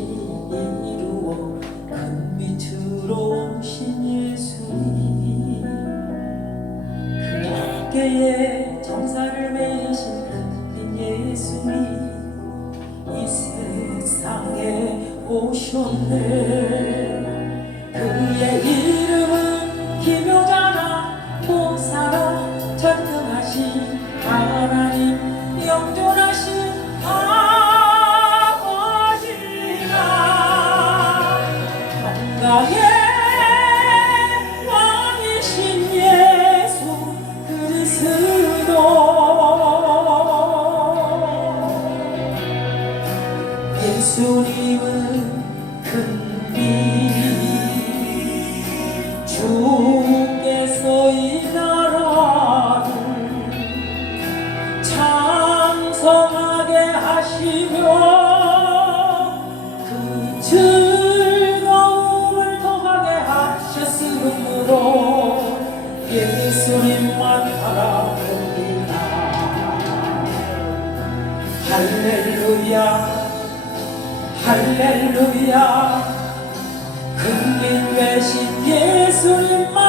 이루어 큰 밑으로 오신 예수님. 그 어깨에 정사를 메이신 큰 예수님 이 세상에 오셨네. 그의 이름 예수님은 큰빛 주께서 이 나라를 창성하게 하시며 그즐 예수님만 바라봅니다. 할렐루야 할렐루야. 큰일 되신 예수님만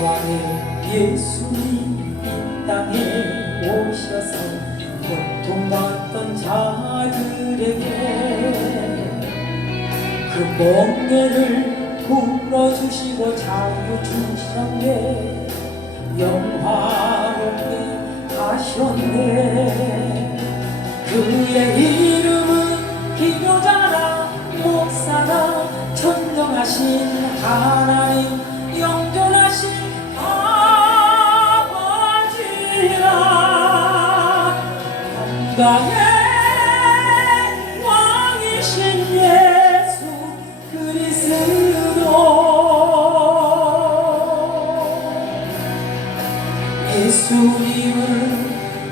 만왕의 예수님 이 땅에 오셔서 고통받던 자들에게 그 멍에를 풀어주시고 자유 주셨네 영화롭게 하셨네. 그의 이름은 기교자라 목사라 전능하신 하나님 영존 영광의 왕이신 예수 그리스도. 예수님은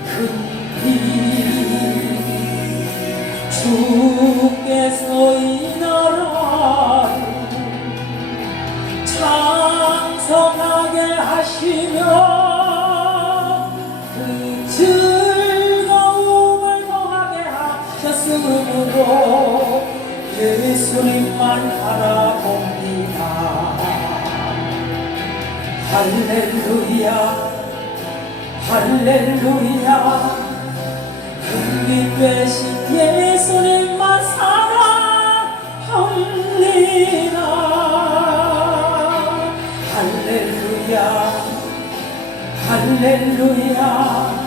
큰빛 주 예수님만 바라봅니다. 할렐루야 할렐루야. 흥이 되신 예수님만 사랑합니다. 할렐루야 할렐루야